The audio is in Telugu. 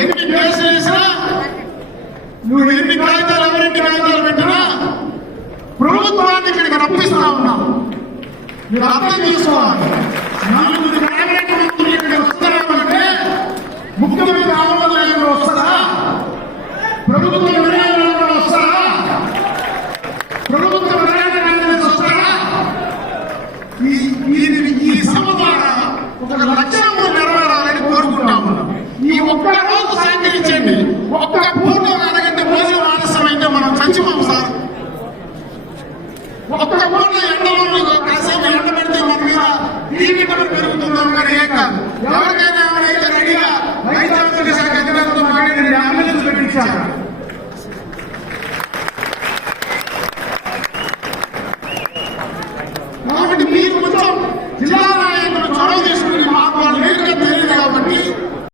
ఎన్ని కేసులు వేసినా, నువ్వు ఎన్ని కాగితాలు ఎవరింటి కాగితాలు పెట్టినా ప్రభుత్వాన్ని ఇక్కడికి రప్పిస్తా ఉన్నావు. మీరు అర్థం చేసుకోవాలి. 4 కేబినెట్ మంత్రులు ఇక్కడికి వస్తారేమంటే ముఖ్యమంత్రి ఆమోదం వస్తారా? ప్రభుత్వ నిర్ణయాలు వస్తారా? ప్రభుత్వ నిర్ణయాలు వస్తారా? ఈ సభ ద్వారా ఒక లక్ష్యం నెరవేరాలని కోరుకుంటా ఉన్నాం. ఈ ఒక్క రోజు సహకరించండి. ఒక్క